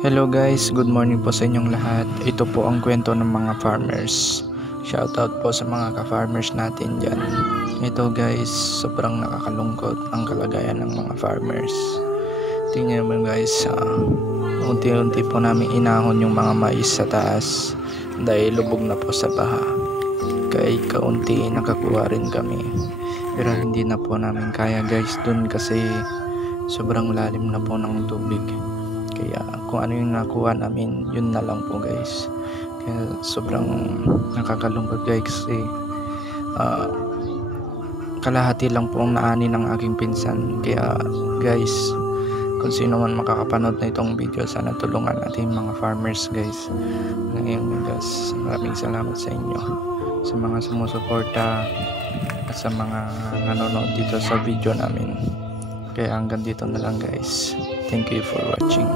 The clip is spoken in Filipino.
Hello guys, good morning po sa inyong lahat. Ito po ang kwento ng mga farmers. Shoutout po sa mga ka-farmers natin dyan. Ito guys, sobrang nakakalungkot ang kalagayan ng mga farmers. Tingnan naman guys, unti-unti po namin inahon yung mga mais sa taas dahil lubog na po sa baha. Kahit kaunti nakakuha rin kami, pero hindi na po namin kaya guys dun kasi sobrang lalim na po ng tubig. Kaya kung ano yung nakuha namin, yun na lang po guys. Kaya sobrang nakakalungkot guys kasi kalahati lang po ang naani ng aking pinsan. Kaya guys, kung sino man makakapanood na itong video, sana tulungan natin mga farmers guys. Ngayon guys, maraming salamat sa inyo, sa mga sumusuporta at sa mga nanonood dito sa video namin. Kaya hanggang dito na lang guys. Thank you for watching.